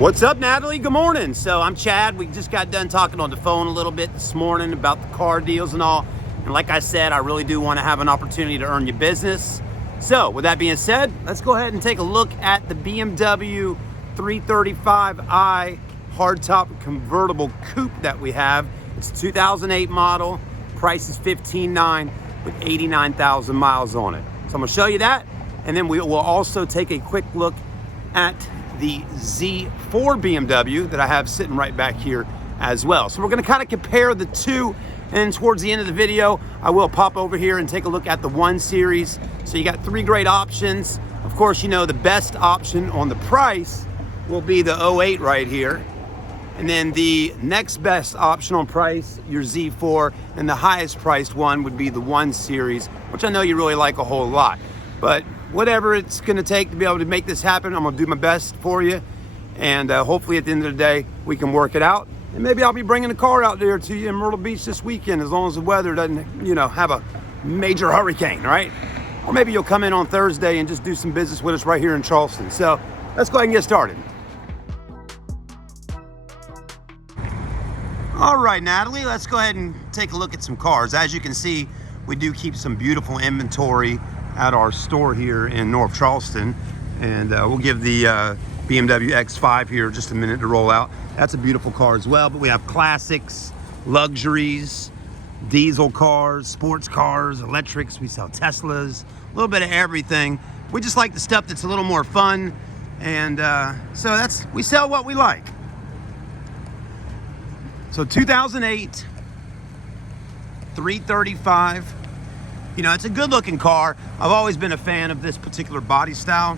What's up, Natalie? Good morning. So I'm Chad. We just got done talking on the phone a little bit this morning about the car deals and all. And like I said, I really do want to have an opportunity to earn your business. So with that being said, let's go ahead and take a look at the BMW 335i hardtop convertible coupe that we have. It's a 2008 model. Price is $15,900 with 89,000 miles on it. So I'm going to show you that. And then we will also take a quick look at the Z4 BMW that I have sitting right back here as well. So we're going to kind of compare the two, and then towards the end of the video I will pop over here and take a look at the 1 Series. So you got 3 great options. Of course, you know the best option on the price will be the 08 right here, and then the next best option on price, your Z4, and the highest priced one would be the 1 Series, which I know you really like a whole lot. But whatever it's going to take to be able to make this happen, I'm going to do my best for you. And hopefully at the end of the day, we can work it out. And maybe I'll be bringing a car out there to you in Myrtle Beach this weekend, as long as the weather doesn't, you know, have a major hurricane, right? Or maybe you'll come in on Thursday and just do some business with us right here in Charleston. So let's go ahead and get started. All right, Natalie, let's go ahead and take a look at some cars. As you can see, we do keep some beautiful inventory at our store here in North Charleston, and we'll give the Bmw X5 here just a minute to roll out. That's a beautiful car as well, but we have classics, luxuries, diesel cars, sports cars, electrics. We sell Teslas, a little bit of everything. We just like the stuff that's a little more fun, and so we sell what we like. So 2008 335. You know, it's a good looking car. I've always been a fan of this particular body style.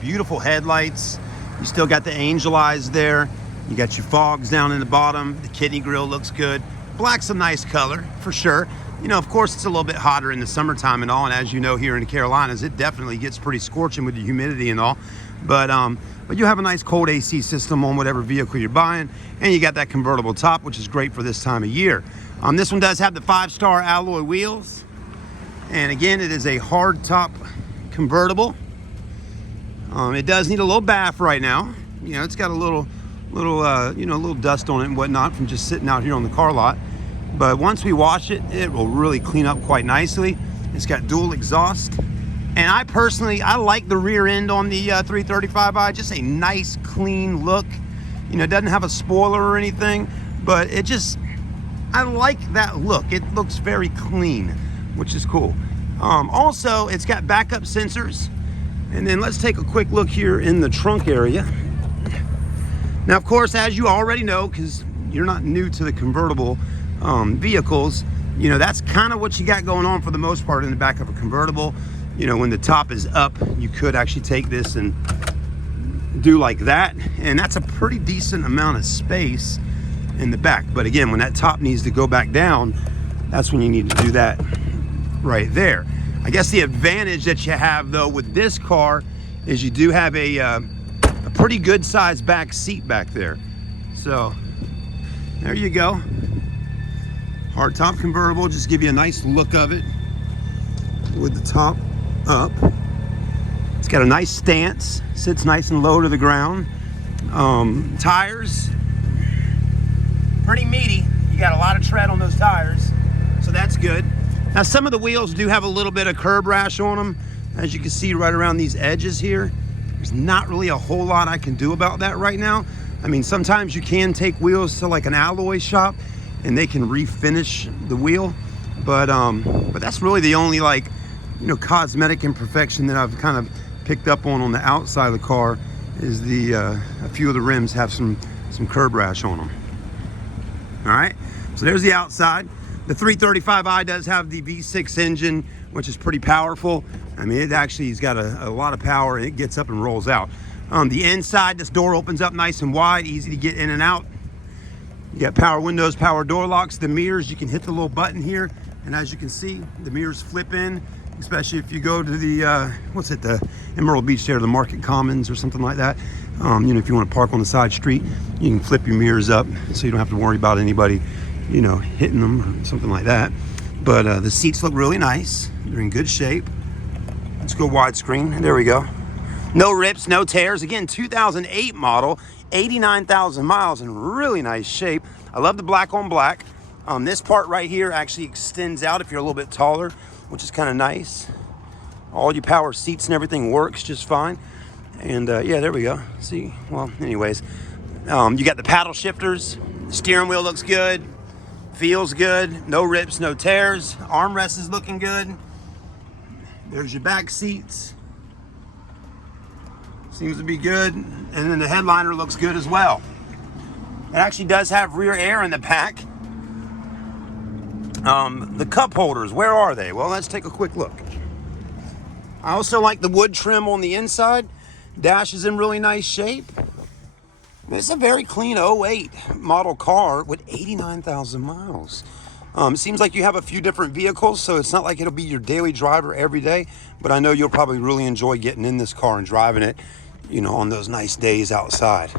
Beautiful headlights. You still got the angel eyes there. You got your fogs down in the bottom. The kidney grille looks good. Black's a nice color for sure. You know, of course, it's a little bit hotter in the summertime and all. And as you know, here in the Carolinas, it definitely gets pretty scorching with the humidity and all. But you have a nice cold AC system on whatever vehicle you're buying. And you got that convertible top, which is great for this time of year. This one does have the 5-star alloy wheels, and again, it is a hardtop convertible. It does need a little bath right now. You know, it's got a little dust on it and whatnot from just sitting out here on the car lot. But once we wash it, it will really clean up quite nicely. It's got dual exhaust, and I like the rear end on the 335i. Just a nice, clean look. You know, it doesn't have a spoiler or anything, but I like that look. It looks very clean, which is cool. Also, it's got backup sensors. And then let's take a quick look here in the trunk area. Now, of course, as you already know, because you're not new to the convertible vehicles, you know, that's kind of what you got going on for the most part in the back of a convertible. You know, when the top is up, you could actually take this and do like that. And that's a pretty decent amount of space in the back. But again, when that top needs to go back down, that's when you need to do that right there. I guess the advantage that you have though with this car is you do have a pretty good sized back seat back there. So there you go. Hardtop convertible, just give you a nice look of it with the top up. It's got a nice stance, sits nice and low to the ground. Tires, pretty meaty. You got a lot of tread on those tires, so that's good. Now, some of the wheels do have a little bit of curb rash on them, as you can see right around these edges here. There's not really a whole lot I can do about that right now. I mean, sometimes you can take wheels to like an alloy shop and they can refinish the wheel, but that's really the only, like, you know, cosmetic imperfection that I've kind of picked up on the outside of the car is a few of the rims have some curb rash on them. All right, so there's the outside. The 335i does have the V6 engine, which is pretty powerful. I mean, it actually has got a lot of power, and it gets up and rolls out. The inside, this door opens up nice and wide, easy to get in and out. You got power windows, power door locks. The mirrors, you can hit the little button here, and as you can see, the mirrors flip in, especially if you go to the, the Emerald Beach there, the Market Commons or something like that. You know, if you want to park on the side street, you can flip your mirrors up so you don't have to worry about anybody, you know, hitting them or something like that. But the seats look really nice. They're in good shape. Let's go widescreen. There we go. No rips, no tears. Again, 2008 model, 89,000 miles, in really nice shape. I love the black on black. This part right here actually extends out if you're a little bit taller, which is kind of nice. All your power seats and everything works just fine. And yeah, there we go. See, well, anyways, you got the paddle shifters. The steering wheel looks good, feels good. No rips, no tears. Armrest is looking good. There's your back seats. Seems to be good. And then the headliner looks good as well. It actually does have rear air in the back. The cup holders, where are they? Well, let's take a quick look. I also like the wood trim on the inside. Dash is in really nice shape. This is a very clean 08 model car with 89,000 miles. It seems like you have a few different vehicles, so it's not like it'll be your daily driver every day, but I know you'll probably really enjoy getting in this car and driving it, you know, on those nice days outside.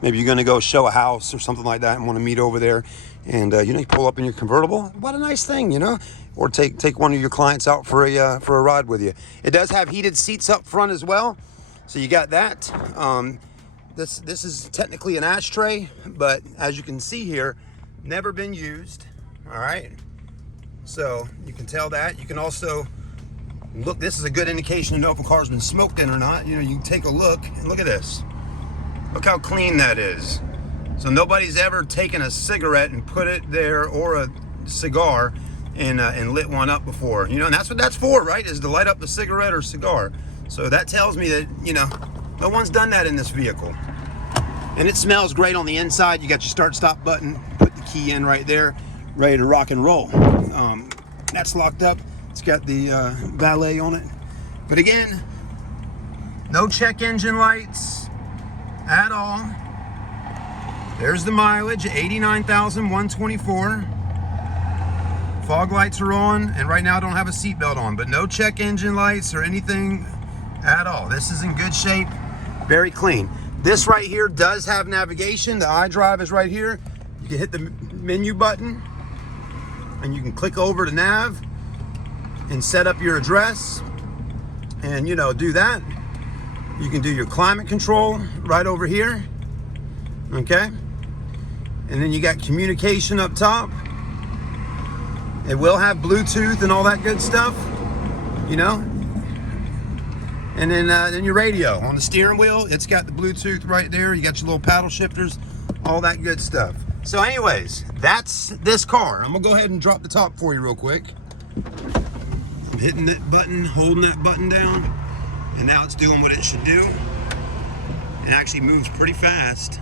Maybe you're gonna go show a house or something like that and wanna meet over there, and you know, you pull up in your convertible. What a nice thing, you know? Or take one of your clients out for a ride with you. It does have heated seats up front as well, so you got that. This is technically an ashtray, but as you can see here, never been used. All right, so you can tell that. You can also look. This is a good indication to know if a car's been smoked in or not. You know, you can take a look and look at this. Look how clean that is. So nobody's ever taken a cigarette and put it there, or a cigar, and lit one up before. You know, and that's what that's for, right? Is to light up a cigarette or cigar. So that tells me that, you know, no one's done that in this vehicle. And it smells great on the inside. You got your start stop button. Put the key in right there, ready to rock and roll. That's locked up. It's got the valet on it. But again, no check engine lights at all. There's the mileage, 89,124. Fog lights are on, and right now I don't have a seatbelt on, but no check engine lights or anything at all. This is in good shape, very clean. This right here does have navigation. The iDrive is right here. You can hit the menu button and you can click over to nav and set up your address and, you know, do that. You can do your climate control right over here, okay? And then you got communication up top. It will have Bluetooth and all that good stuff, you know? And then your radio on the steering wheel, it's got the Bluetooth right there. You got your little paddle shifters, all that good stuff. So anyways, that's this car. I'm gonna go ahead and drop the top for you real quick. I'm hitting that button, holding that button down, and now it's doing what it should do. It actually moves pretty fast.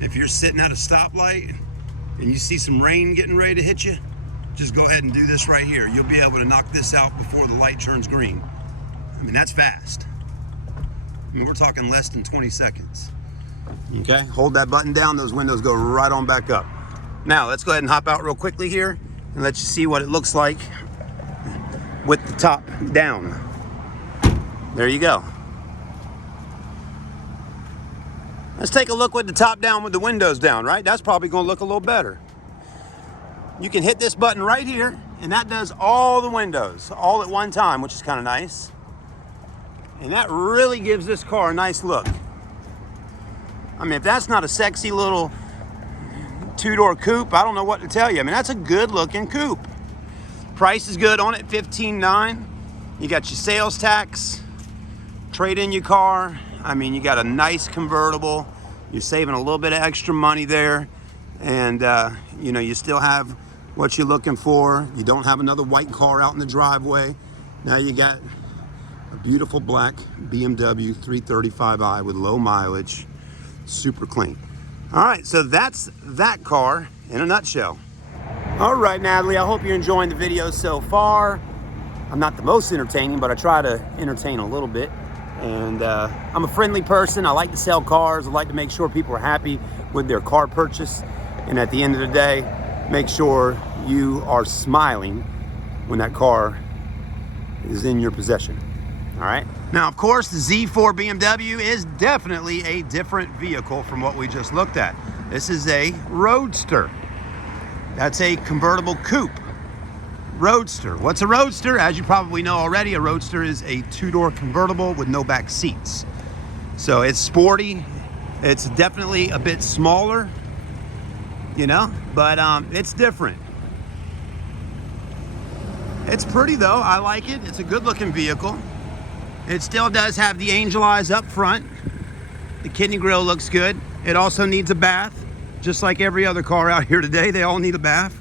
If you're sitting at a stoplight and you see some rain getting ready to hit you, just go ahead and do this right here. You'll be able to knock this out before the light turns green. I mean, that's fast. I mean, we're talking less than 20 seconds. Okay, hold that button down, those windows go right on back up. Now, let's go ahead and hop out real quickly here and let you see what it looks like with the top down. There you go. Let's take a look with the top down with the windows down, right? That's probably gonna look a little better. You can hit this button right here, and that does all the windows all at one time, which is kind of nice. And that really gives this car a nice look. I mean, if that's not a sexy little two-door coupe, I don't know what to tell you. I mean, that's a good looking coupe. Price is good on it, $15,900. You got your sales tax, trade in your car. I mean, you got a nice convertible. You're saving a little bit of extra money there. And you know, you still have what you're looking for. You don't have another white car out in the driveway. Now you got a beautiful black BMW 335i with low mileage, super clean. All right, so that's that car in a nutshell. All right, Natalie, I hope you're enjoying the video so far. I'm not the most entertaining, but I try to entertain a little bit. And I'm a friendly person. I like to sell cars. I like to make sure people are happy with their car purchase. And at the end of the day, make sure you are smiling when that car is in your possession. All right. Now, of course, the Z4 BMW is definitely a different vehicle from what we just looked at. This is a roadster. That's a convertible coupe. Roadster. What's a Roadster? As you probably know already, a Roadster is a two-door convertible with no back seats. So it's sporty. It's definitely a bit smaller, you know, but it's different. It's pretty though. I like it. It's a good-looking vehicle. It still does have the angel eyes up front. The kidney grille looks good. It also needs a bath, just like every other car out here today. They all need a bath.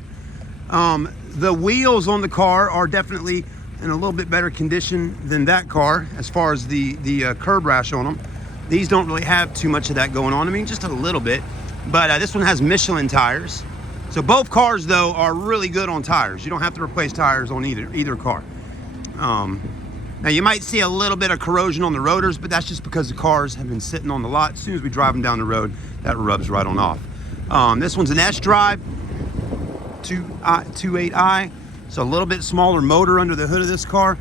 The wheels on the car are definitely in a little bit better condition than that car as far as the curb rash on them. These don't really have too much of that going on. I mean, just a little bit. But this one has Michelin tires. So both cars, though, are really good on tires. You don't have to replace tires on either car. Now, you might see a little bit of corrosion on the rotors, but that's just because the cars have been sitting on the lot. As soon as we drive them down the road, that rubs right on off. This one's an S-Drive 28i. So a little bit smaller motor under the hood of this car.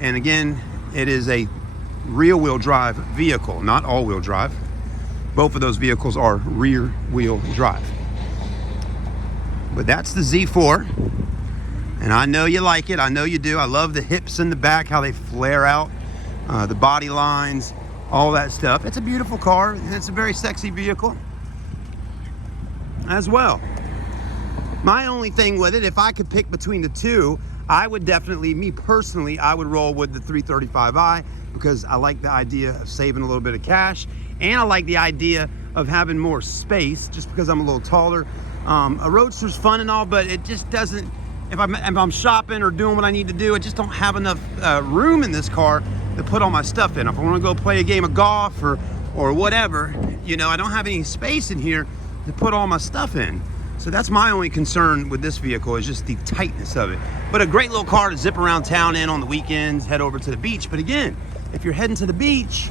And again, it is a rear-wheel drive vehicle, not all-wheel drive. Both of those vehicles are rear-wheel drive. But that's the Z4. And I know you like it. I know you do. I love the hips in the back, how they flare out, the body lines, all that stuff. It's a beautiful car, and it's a very sexy vehicle as well. My only thing with it, if I could pick between the two, I would definitely, me personally, I would roll with the 335i because I like the idea of saving a little bit of cash, and I like the idea of having more space just because I'm a little taller. A Roadster's fun and all, but it just doesn't, if I'm shopping or doing what I need to do, I just don't have enough room in this car to put all my stuff in. If I want to go play a game of golf or whatever, you know, I don't have any space in here to put all my stuff in. So that's my only concern with this vehicle, is just the tightness of it. But a great little car to zip around town in on the weekends, head over to the beach. But again, if you're heading to the beach,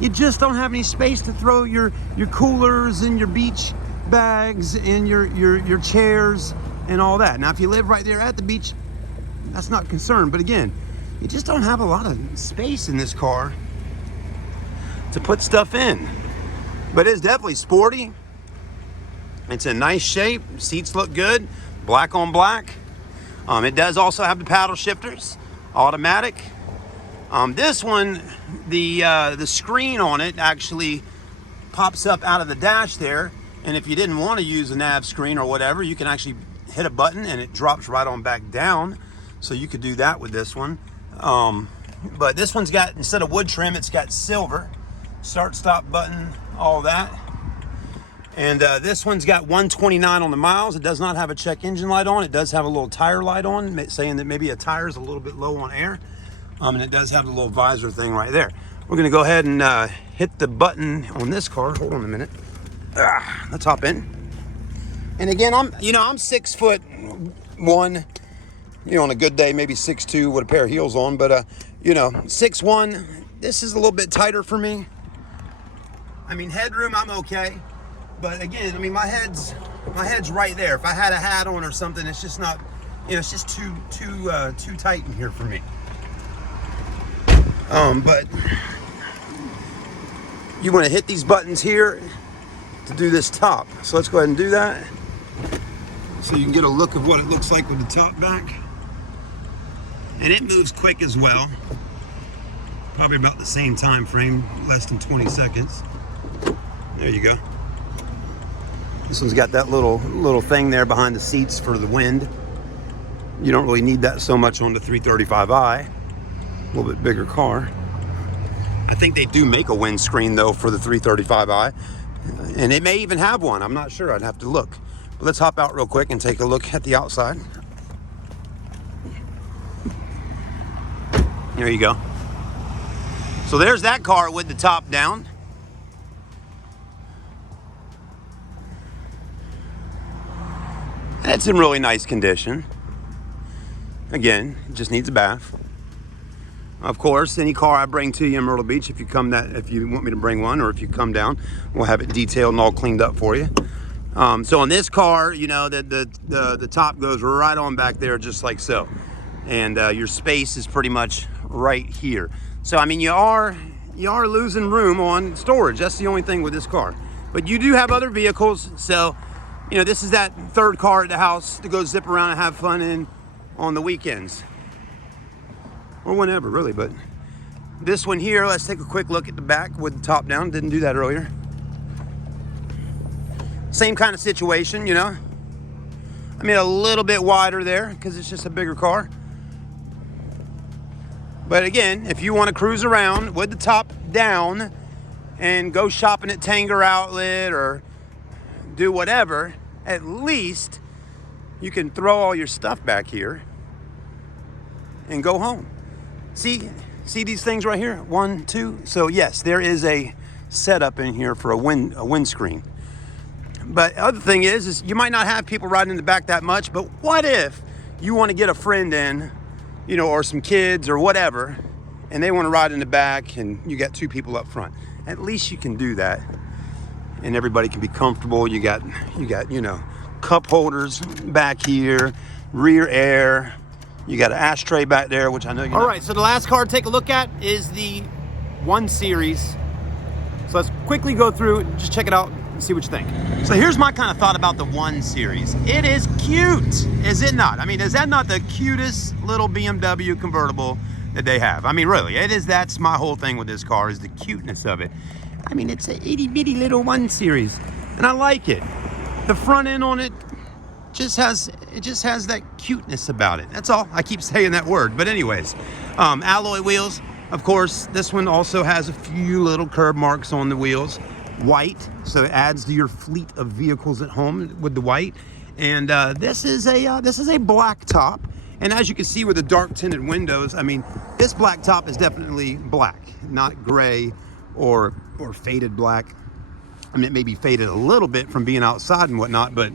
you just don't have any space to throw your coolers and your beach bags and your chairs and all that. Now, if you live right there at the beach, that's not a concern. But again, you just don't have a lot of space in this car to put stuff in. But it's definitely sporty. It's in nice shape. Seats look good. Black on black. It does also have the paddle shifters, automatic. This one, the screen on it actually pops up out of the dash there. And if you didn't want to use a nav screen or whatever, you can actually hit a button and it drops right on back down. So you could do that with this one. But this one's got, instead of wood trim, it's got silver. Start, stop button, all that. And this one's got 129 on the miles. It does not have a check engine light on. It does have a little tire light on, saying that maybe a tire is a little bit low on air. And it does have the little visor thing right there. We're gonna go ahead and hit the button on this car. Hold on a minute. Let's hop in. And again, I'm 6'1", you know, on a good day, maybe 6'2" with a pair of heels on, but you know, 6'1", this is a little bit tighter for me. I mean, headroom, I'm okay. But again, I mean, my head's right there. If I had a hat on or something, it's just not, you know, it's just too tight in here for me. But you want to hit these buttons here to do this top. So let's go ahead and do that, so you can get a look of what it looks like with the top back. And it moves quick as well. Probably about the same time frame, less than 20 seconds. There you go. This one's got that little thing there behind the seats for the wind. You don't really need that so much on the 335i. A little bit bigger car. I think they do make a windscreen though for the 335i. And it may even have one. I'm not sure. I'd have to look. But let's hop out real quick and take a look at the outside. There you go. So there's that car with the top down. And it's in really nice condition. Again, it just needs a bath. Of course, any car I bring to you in Myrtle Beach, if you want me to bring one, or if you come down, we'll have it detailed and all cleaned up for you. So on this car, you know, the top goes right on back there, just like so. And your space is pretty much right here. So I mean, you are losing room on storage. That's the only thing with this car. But you do have other vehicles, so you know, this is that third car at the house to go zip around and have fun in. on the weekends. Or whenever, really, but this one here, let's take a quick look at the back with the top down. Didn't do that earlier. Same kind of situation, you know. I mean, a little bit wider there because it's just a bigger car. But again, if you want to cruise around with the top down and go shopping at Tanger Outlet or do whatever, at least you can throw all your stuff back here and go home. See these things right here? 1, 2. So yes, there is a setup in here for a windscreen. But the other thing is you might not have people riding in the back that much, but what if you want to get a friend in, you know, or some kids or whatever, and they want to ride in the back and you got 2 people up front. At least you can do that and everybody can be comfortable. You got, you know, cup holders back here, rear air. You got an ashtray back there, which I know you know. All right, so the last car to take a look at is the 1 Series. So let's quickly go through and just check it out and see what you think. So here's my kind of thought about the 1 Series. It is cute, is it not? I mean, is that not the cutest little BMW convertible that they have? I mean, really, it is. That's my whole thing with this car, is the cuteness of it. I mean, it's a itty bitty little 1 Series, and I like it. The front end on it just has that cuteness about it. That's all. I keep saying that word, but anyways, alloy wheels. Of course, this one also has a few little curb marks on the wheels. White, so it adds to your fleet of vehicles at home with the white. And this is a black top. And as you can see with the dark tinted windows, I mean, this black top is definitely black, not gray or faded black. I mean, it may be faded a little bit from being outside and whatnot, but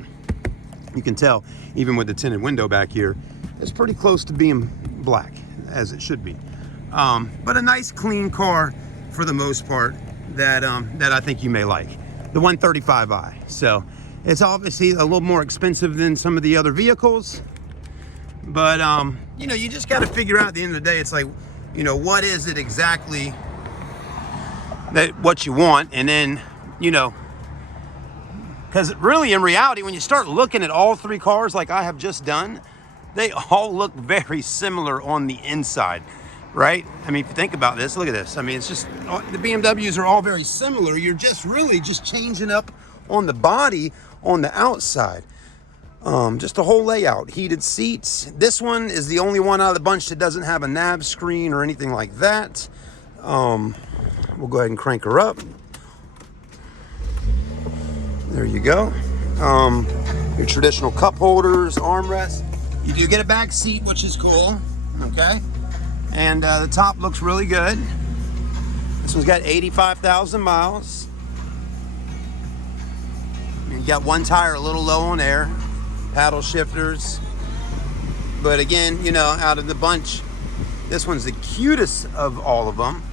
you can tell even with the tinted window back here, it's pretty close to being black, as it should be. But a nice clean car for the most part that I think you may like. The 135i. So it's obviously a little more expensive than some of the other vehicles, but you know, you just got to figure out at the end of the day, it's like, you know, what is it exactly what you want, and then, you know, because really in reality, when you start looking at all 3 cars like I have just done, they all look very similar on the inside, right? I mean, if you think about this, look at this. I mean, it's just, the BMWs are all very similar. You're just really just changing up on the body on the outside. Just the whole layout. Heated seats. This one is the only one out of the bunch that doesn't have a nav screen or anything like that. We'll go ahead and crank her up. There you go. Your traditional cup holders, armrest. You do get a back seat, which is cool. Okay. And the top looks really good. This one's got 85,000 miles. You got 1 tire a little low on air. Paddle shifters. But again, you know, out of the bunch, this one's the cutest of all of them.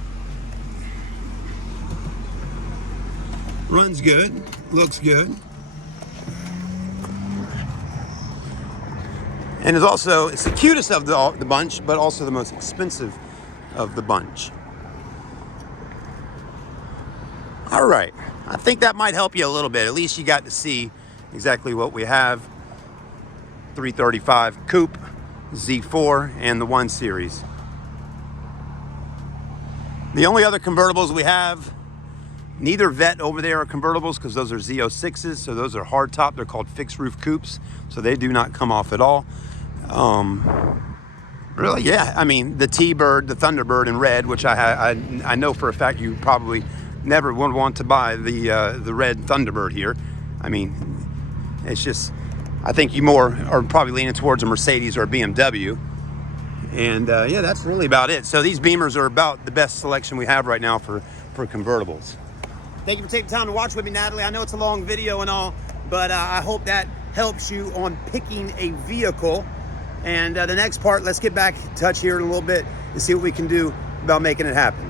Runs good, looks good. And it's the cutest of the bunch, but also the most expensive of the bunch. All right, I think that might help you a little bit. At least you got to see exactly what we have. 335 Coupe, Z4, and the 1 Series. The only other convertibles we have, neither Vet over there are convertibles because those are Z06s, so those are hardtop. They're called fixed roof coupes, so they do not come off at all. Really, yeah. I mean, the T-Bird, the Thunderbird in red, which I know for a fact you probably never would want to buy the red Thunderbird here. I mean, it's just, I think you more are probably leaning towards a Mercedes or a BMW. And yeah, that's really about it. So these Beamers are about the best selection we have right now for convertibles. Thank you for taking the time to watch with me, Natalie. I know it's a long video and all, but I hope that helps you on picking a vehicle. And the next part, let's get back in touch here in a little bit and see what we can do about making it happen.